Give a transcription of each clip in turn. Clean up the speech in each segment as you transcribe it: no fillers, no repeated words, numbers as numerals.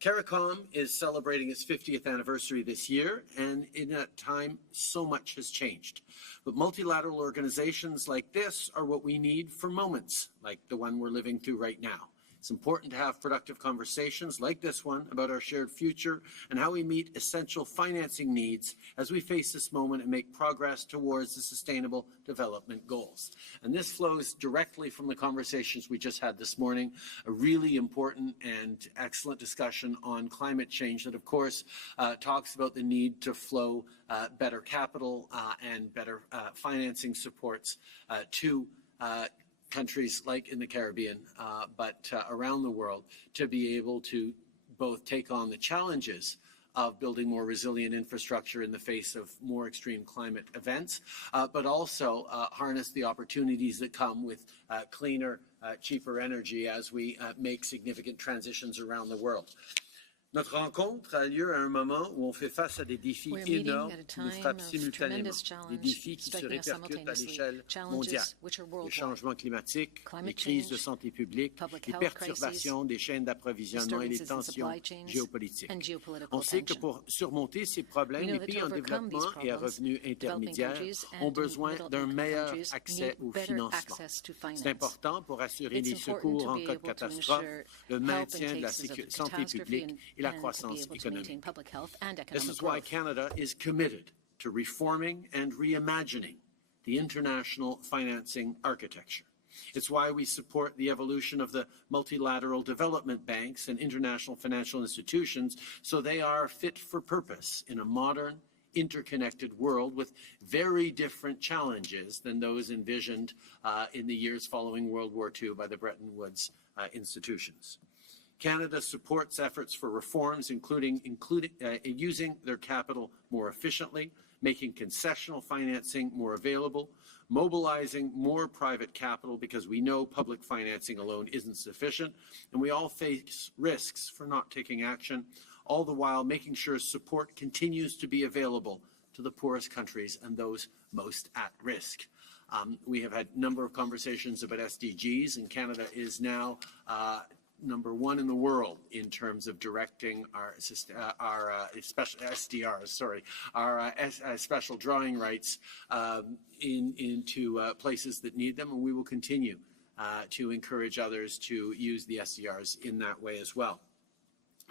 CARICOM is celebrating its 50th anniversary this year, and in that time, so much has changed. But multilateral organizations like this are what we need for moments like the one we're living through right now. It's important to have productive conversations like this one about our shared future and how we meet essential financing needs as we face this moment and make progress towards the Sustainable Development Goals. And this flows directly from the conversations we just had this morning, a really important and excellent discussion on climate change that, of course, talks about the need to flow better capital and better financing supports to countries like in the Caribbean, but around the world, to be able to both take on the challenges of building more resilient infrastructure in the face of more extreme climate events, but also harness the opportunities that come with cleaner, cheaper energy as we make significant transitions around the world. Notre rencontre a lieu à un moment où on fait face à des défis énormes qui nous frappent simultanément, des défis qui se répercutent à l'échelle mondiale, le changement climatique, les crises de santé publique, les perturbations des chaînes d'approvisionnement et les tensions géopolitiques. On sait que pour surmonter ces problèmes, les pays en développement et à revenus intermédiaires ont besoin d'un meilleur accès au financement. C'est important pour assurer les secours en cas de catastrophe, le maintien de la santé publique et la croissance économique. This is why Canada is committed to reforming and reimagining the international financing architecture. It's why we support the evolution of the multilateral development banks and international financial institutions so they are fit for purpose in a modern, interconnected world with very different challenges than those envisioned in the years following World War II by the Bretton Woods institutions. Canada supports efforts for reforms, including using their capital more efficiently, making concessional financing more available, mobilizing more private capital because we know public financing alone isn't sufficient, and we all face risks for not taking action, all the while making sure support continues to be available to the poorest countries and those most at risk. We have had a number of conversations about SDGs, and Canada is now number one in the world in terms of directing our special SDRs, our special drawing rights into places that need them, and we will continue to encourage others to use the SDRs in that way as well.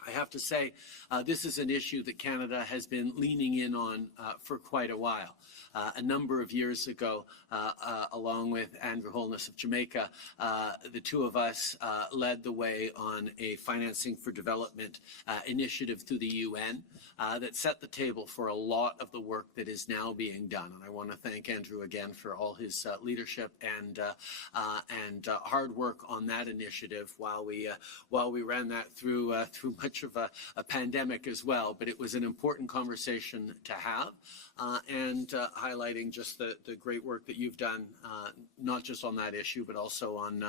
I have to say, this is an issue that Canada has been leaning in on for quite a while. A number of years ago, along with Andrew Holness of Jamaica, the two of us led the way on a Financing for Development initiative through the UN that set the table for a lot of the work that is now being done. And I want to thank Andrew again for all his leadership and hard work on that initiative while we ran that through much of a pandemic as well. But it was an important conversation to have, and highlighting just the great work that you've done, not just on that issue, but also on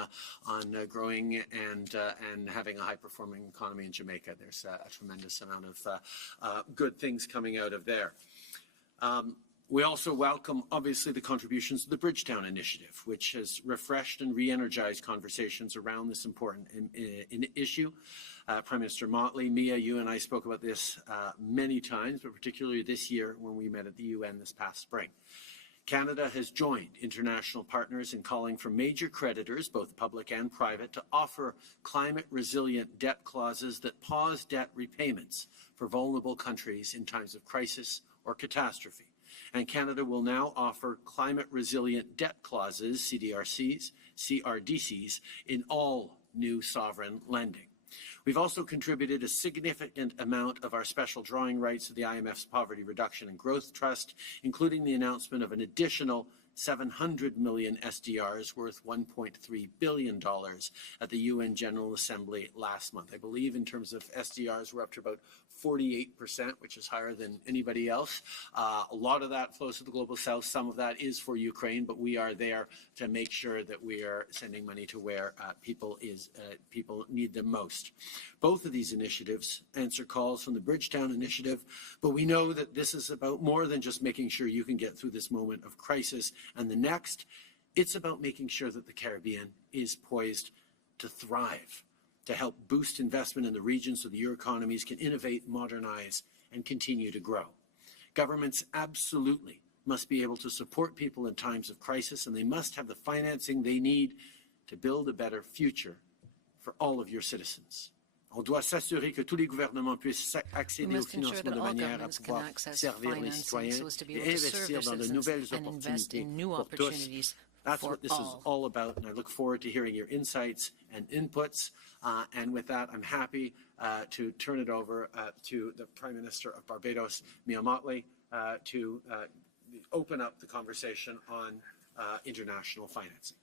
growing and having a high-performing economy in Jamaica. There's a tremendous amount of good things coming out of there. We also welcome, obviously, the contributions to the Bridgetown Initiative, which has refreshed and re-energized conversations around this important issue. Prime Minister Motley, Mia, you and I spoke about this many times, but particularly this year when we met at the UN this past spring. Canada has joined international partners in calling for major creditors, both public and private, to offer climate-resilient debt clauses that pause debt repayments for vulnerable countries in times of crisis or catastrophe. And Canada will now offer climate-resilient debt clauses, CDRCs, CRDCs, in all new sovereign lending. We've also contributed a significant amount of our special drawing rights to the IMF's Poverty Reduction and Growth Trust, including the announcement of an additional 700 million SDRs worth $1.3 billion at the UN General Assembly last month. I believe in terms of SDRs, we're up to about 48%, which is higher than anybody else. A lot of that flows to the Global South. Some of that is for Ukraine, but we are there to make sure that we are sending money to where people need them most. Both of these initiatives answer calls from the Bridgetown Initiative, but we know that this is about more than just making sure you can get through this moment of crisis and the next. It's about making sure that the Caribbean is poised to thrive, to help boost investment in the region so that your economies can innovate, modernize, and continue to grow. Governments absolutely must be able to support people in times of crisis, and they must have the financing they need to build a better future for all of your citizens. On doit s'assurer que tous les gouvernements puissent accéder au financement de manière à pouvoir servir les citoyens et investir dans de nouvelles opportunités pour tous. That's what this is all about, and I look forward to hearing your insights and inputs. And with that, I'm happy to turn it over to the Prime Minister of Barbados, Mia Mottley, to open up the conversation on international financing.